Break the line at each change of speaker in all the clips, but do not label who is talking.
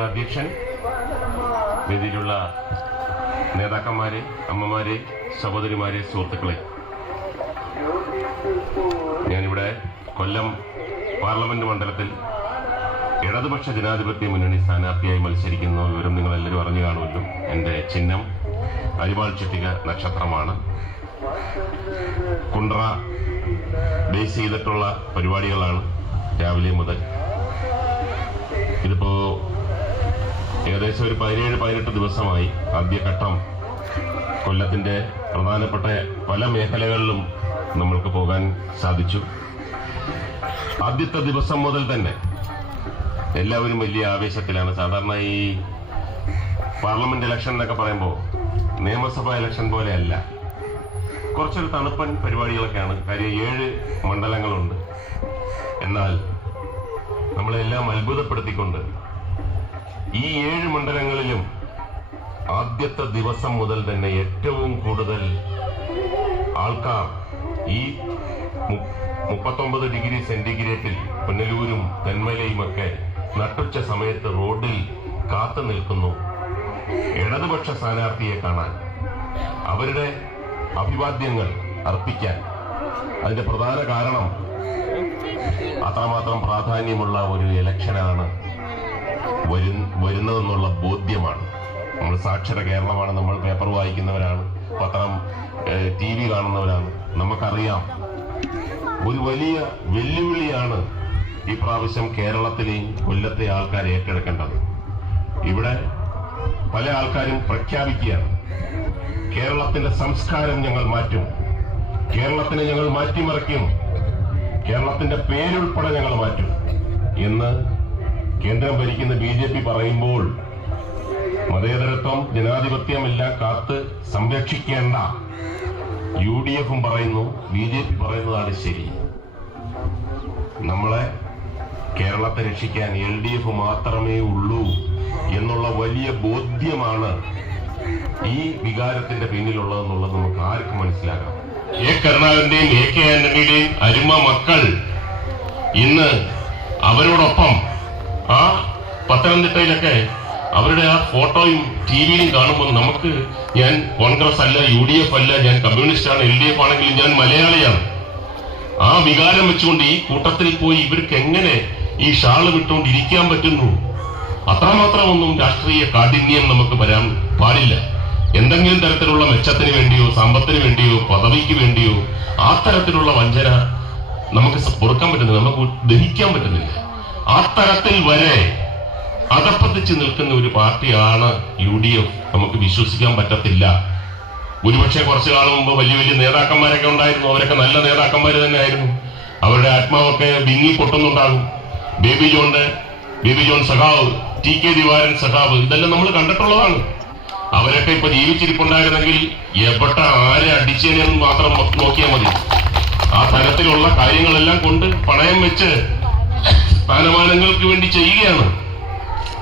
ബഹുമാനപ്പെട്ട അധ്യക്ഷൻ വേദിയിലുള്ള നേതാക്കന്മാരെ അമ്മമാരെ സഹോദരിമാരെ സുഹൃത്തുക്കളെ. ഞാനിവിടെ കൊല്ലം പാർലമെന്റ് മണ്ഡലത്തിൽ ഇടതുപക്ഷ ജനാധിപത്യ മുന്നണി സ്ഥാനാർത്ഥിയായി മത്സരിക്കുന്ന വിവരം നിങ്ങളെല്ലാവരും അറിഞ്ഞു കാണുമല്ലോ. എന്റെ ചിഹ്നം അരിവാൾ ചുറ്റിക നക്ഷത്രമാണ്. കുണ്ട്ര ബേസ് ചെയ്തിട്ടുള്ള പരിപാടികളാണ് രാവിലെ മുതൽ. ഇതിപ്പോ ഏകദേശം ഒരു പതിനേഴ് പതിനെട്ട് ദിവസമായി ആദ്യഘട്ടം കൊല്ലത്തിന്റെ പ്രധാനപ്പെട്ട പല മേഖലകളിലും നമ്മൾക്ക് പോകാൻ സാധിച്ചു. ആദ്യത്തെ ദിവസം മുതൽ തന്നെ എല്ലാവരും വലിയ ആവേശത്തിലാണ്. സാധാരണ ഈ പാർലമെന്റ് ഇലക്ഷൻ എന്നൊക്കെ പറയുമ്പോൾ നിയമസഭാ ഇലക്ഷൻ പോലെയല്ല. കുറച്ചൊരു തണുപ്പൻ പരിപാടികളൊക്കെയാണ്. കാര്യം ഏഴ് മണ്ഡലങ്ങളുണ്ട്. എന്നാൽ നമ്മളെല്ലാം അത്ഭുതപ്പെടുത്തിക്കൊണ്ട് ഈ ഏഴ് മണ്ഡലങ്ങളിലും ആദ്യത്തെ ദിവസം മുതൽ തന്നെ ഏറ്റവും കൂടുതൽ ആൾക്കാർ ഈ മുപ്പത്തൊമ്പത് ഡിഗ്രി സെന്റിഗ്രേഡിൽ പുനലൂരും തെന്മലയുമൊക്കെ നട്ടുച്ച സമയത്ത് റോഡിൽ കാത്തു നിൽക്കുന്നു. ഇടതുപക്ഷ സ്ഥാനാർത്ഥിയെ കാണാൻ അവരുടെ അഭിവാദ്യങ്ങൾ അർപ്പിക്കാൻ. അതിന്റെ പ്രധാന കാരണം അത്രമാത്രം പ്രാധാന്യമുള്ള ഒരു ഇലക്ഷനാണ് വരുന്നതെന്നുള്ള ബോധ്യമാണ്. നമ്മൾ സാക്ഷര കേരളമാണ് നമ്മൾ പേപ്പർ വായിക്കുന്നവരാണ് പത്രം ടി വി കാണുന്നവരാണ്. നമുക്കറിയാം. ഒരു വലിയ വെല്ലുവിളിയാണ് ഈ പ്രാവശ്യം കേരളത്തിലെയും കൊല്ലത്തെ ആൾക്കാർ ഏറ്റെടുക്കേണ്ടത്. ഇവിടെ പല ആൾക്കാരും പ്രഖ്യാപിക്കുകയാണ്. കേരളത്തിന്റെ സംസ്കാരം ഞങ്ങൾ മാറ്റും. കേരളത്തിനെ ഞങ്ങൾ മാറ്റിമറിക്കും. കേരളത്തിന്റെ പേരുൾപ്പെടെ ഞങ്ങൾ മാറ്റും. എന്ന് കേന്ദ്രം ഭരിക്കുന്ന ബി ജെ പി പറയുമ്പോൾ മതേതരത്വം ജനാധിപത്യം എല്ലാം കാത്ത് സംരക്ഷിക്കേണ്ട യു ഡി എഫും പറയുന്നു ബി ജെ പി പറയുന്നതാണ് ശരി. നമ്മളെ കേരളത്തെ രക്ഷിക്കാൻ എൽ ഡി എഫ് മാത്രമേ ഉള്ളൂ എന്നുള്ള വലിയ ബോധ്യമാണ് ഈ വികാരത്തിന്റെ പിന്നിലുള്ളതെന്നുള്ളത് നമുക്ക് ആർക്കും മനസ്സിലാക്കാം. എ കരുണാകരന്റെയും എ കെ ആന്റണിയുടെയും അരുമ മക്കൾ ഇന്ന് അവരോടൊപ്പം ആ പത്തനംതിട്ടയിലൊക്കെ അവരുടെ ആ ഫോട്ടോയും ടി വിയിലും കാണുമ്പോൾ നമുക്ക് ഞാൻ കോൺഗ്രസ് അല്ല യു ഡി എഫ് അല്ല ഞാൻ കമ്മ്യൂണിസ്റ്റ് ആണ് എൽ ഡി എഫ് ആണെങ്കിലും ഞാൻ മലയാളിയാണ്. ആ വികാരം വെച്ചുകൊണ്ട് ഈ കൂട്ടത്തിൽ പോയി ഇവർക്ക് എങ്ങനെ ഈ ഷാൾ വിട്ടുകൊണ്ട് ഇരിക്കാൻ പറ്റുന്നു? അത്രമാത്രം ഒന്നും രാഷ്ട്രീയ കാഠിന്യം നമുക്ക് വരാൻ പാടില്ല. എന്തെങ്കിലും തരത്തിലുള്ള മെച്ചത്തിന് വേണ്ടിയോ സമ്പത്തിന് വേണ്ടിയോ പദവിക്ക് വേണ്ടിയോ ആ തരത്തിലുള്ള വഞ്ചന നമുക്ക് പൊറുക്കാൻ പറ്റുന്നില്ല നമുക്ക് ദഹിക്കാൻ പറ്റുന്നില്ല. ആ തരത്തിൽ വരെ അതപ്പതിച്ച് നിൽക്കുന്ന ഒരു പാർട്ടിയാണ് യു ഡി എഫ്. നമുക്ക് വിശ്വസിക്കാൻ പറ്റത്തില്ല. ഒരുപക്ഷെ കുറച്ചു കാലം മുമ്പ് വലിയ വലിയ നേതാക്കന്മാരൊക്കെ ഉണ്ടായിരുന്നു. അവരൊക്കെ നല്ല നേതാക്കന്മാർ തന്നെ ആയിരുന്നു അവരുടെ ആത്മാവൊക്കെ ബിങ്ങി പൊട്ടുന്നുണ്ടാകും. ബേബി ജോണിന്റെ ബേബി ജോൺ സഖാവ് ടി കെ ദിവാരൻ സഖാവ് ഇതെല്ലാം നമ്മൾ കണ്ടിട്ടുള്ളതാണ്. അവരൊക്കെ ഇപ്പൊ ജീവിച്ചിരിപ്പുണ്ടായിരുന്നെങ്കിൽ എവിടെ ആരെ അടിച്ചേനെന്ന് മാത്രം നോക്കിയാൽ മതി. ആ തരത്തിലുള്ള കാര്യങ്ങളെല്ലാം കൊണ്ട് പണയം വെച്ച് സ്ഥാനമാനങ്ങൾക്ക് വേണ്ടി ചെയ്യുകയാണ്.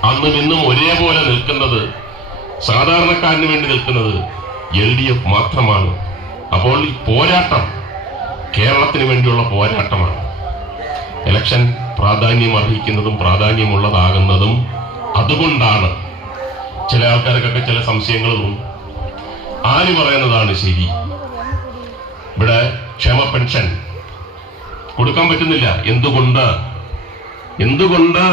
അന്നും ഇന്നും ഒരേപോലെ നിൽക്കുന്നത് സാധാരണക്കാരന് വേണ്ടി നിൽക്കുന്നത് എൽ ഡി എഫ് മാത്രമാണ്. അപ്പോൾ ഈ പോരാട്ടം കേരളത്തിന് വേണ്ടിയുള്ള പോരാട്ടമാണ്. ഇലക്ഷൻ പ്രാധാന്യം അർഹിക്കുന്നതും പ്രാധാന്യമുള്ളതാകുന്നതും അതുകൊണ്ടാണ് ചില ആൾക്കാർക്കൊക്കെ ചില സംശയങ്ങൾ തോന്നും ആര് പറയുന്നതാണ് ശരി? ഇവിടെ ക്ഷേമ പെൻഷൻ കൊടുക്കാൻ പറ്റുന്നില്ല. എന്തുകൊണ്ട് എന്തുകൊണ്ട്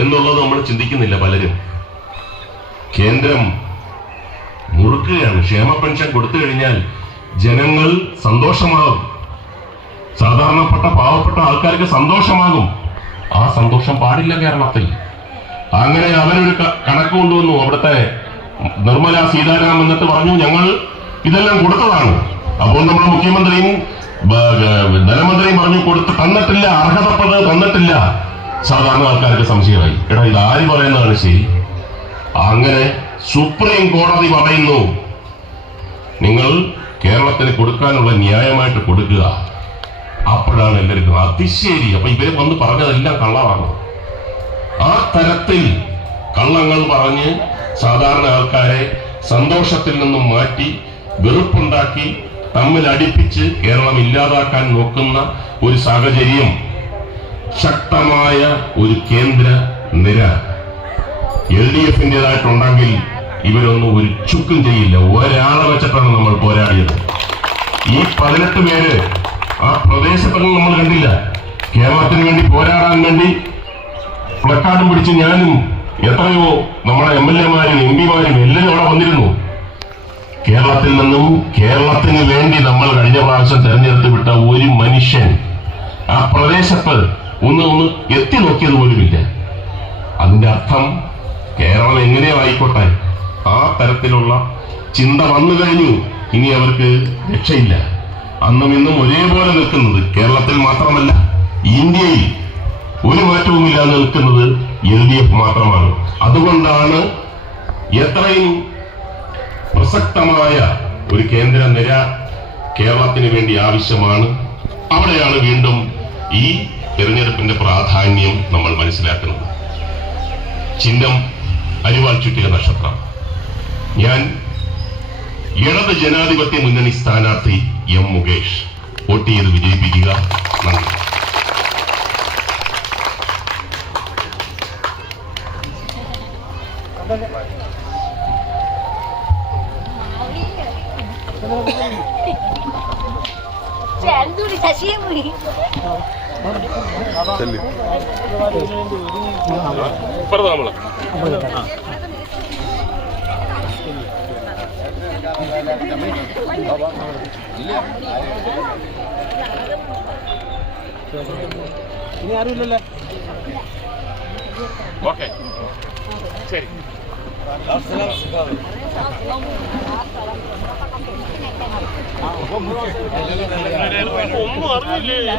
എന്നുള്ളത് നമ്മൾ ചിന്തിക്കുന്നില്ല പലരും. കേന്ദ്രം മുറുക്കുകയാണ്. ക്ഷേമ പെൻഷൻ കൊടുത്തു കഴിഞ്ഞാൽ ജനങ്ങൾ സന്തോഷമാകും. സാധാരണപ്പെട്ട പാവപ്പെട്ട ആൾക്കാർക്ക് സന്തോഷമാകും. ആ സന്തോഷം പാടില്ല കേരളത്തിൽ. അങ്ങനെ അവരൊരു കണക്ക് കൊണ്ടുവന്നു. അവിടുത്തെ നിർമ്മല സീതാരാമൻ എന്നിട്ട് പറഞ്ഞു ഞങ്ങൾ ഇതെല്ലാം കൊടുത്തതാണ്. അപ്പോൾ നമ്മുടെ മുഖ്യമന്ത്രിയും ധനമന്ത്രിയും പറഞ്ഞു കൊടുത്ത് തന്നിട്ടില്ല അർഹതപ്പെട്ടത് തന്നിട്ടില്ല. സാധാരണ ആൾക്കാർക്ക് സംശയമായി. എടാ ഇത് ആര് പറയുന്നതാണ് ശരി? അങ്ങനെ സുപ്രീം കോടതി പറയുന്നു നിങ്ങൾ കേരളത്തിന് കൊടുക്കാനുള്ള ന്യായമായിട്ട് കൊടുക്കുക. അപ്പോഴാണ് എല്ലാവർക്കും അതിശേരി. അപ്പൊ ഇവരെ വന്ന് പറഞ്ഞതെല്ലാം കള്ളമാണ്. ആ തരത്തിൽ കള്ളങ്ങൾ പറഞ്ഞ് സാധാരണ ആൾക്കാരെ സന്തോഷത്തിൽ നിന്നും മാറ്റി വെറുപ്പുണ്ടാക്കി തമ്മിൽ അടുപ്പിച്ച് കേരളം ഇല്ലാതാക്കാൻ നോക്കുന്ന ഒരു സാഹചര്യം ശക്തമായ ഒരു കേന്ദ്ര നിര. എൽ ഡി എഫിന്റെതായിട്ടുണ്ടെങ്കിൽ ഇവരൊന്നും ഒരു ചുക്കും ചെയ്യില്ല. ഒരാളെ വെച്ചിട്ടാണ് നമ്മൾ പോരാടിയത്. ഈ പതിനെട്ട് പേര് ആ പ്രദേശത്തൊന്നും നമ്മൾ കണ്ടില്ല. കേരളത്തിന് വേണ്ടി പോരാടാൻ വേണ്ടി പ്ലക്കാർഡും പിടിച്ച് ഞാനും എത്രയോ നമ്മുടെ എം എൽ എമാരും എം പിമാരും എല്ലാവരും അവിടെ വന്നിരുന്നു. കേരളത്തിൽ നിന്നും കേരളത്തിന് വേണ്ടി നമ്മൾ കഴിഞ്ഞ പ്രാവശ്യം തെരഞ്ഞെടുത്ത് വിട്ട ഒരു മനുഷ്യൻ ആ പ്രദേശത്ത് ഒന്ന് ഒന്ന് എത്തി നോക്കിയത് പോലുമില്ല. അതിന്റെ അർത്ഥം കേരളം എങ്ങനെയോ ആയിക്കോട്ടെ? ആ തരത്തിലുള്ള ചിന്ത വന്നു കഴിഞ്ഞു. ഇനി അവർക്ക് രക്ഷയില്ല. അന്നും ഇന്നും ഒരേപോലെ നിൽക്കുന്നത് കേരളത്തിൽ മാത്രമല്ല ഇന്ത്യയിൽ ഒരു മാറ്റവുമില്ലാതെ നിൽക്കുന്നത് എൽ ഡി എഫ് മാത്രമാണ്. അതുകൊണ്ടാണ് എത്രയും പ്രസക്തമായ ഒരു കേന്ദ്ര നിര കേരളത്തിന് വേണ്ടി ആവശ്യമാണ്. അവിടെയാണ് വീണ്ടും ഈ പ്രാധാന്യം നമ്മൾ മനസ്സിലാക്കുന്നത്. ചിഹ്നം അരിവാൾ ചുറ്റിയ നക്ഷത്രം. ഞാൻ ഇടത് ജനാധിപത്യ മുന്നണി സ്ഥാനാർത്ഥി എം മുകേഷ്. വോട്ട് ചെയ്ത് വിജയിപ്പിക്കുക. നന്ദി.
ഇനി ആരുമില്ലല്ലേ
ഓക്കെ. ശരി.
ഒന്നും അറിഞ്ഞില്ലേ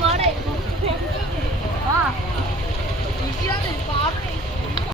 മോടെ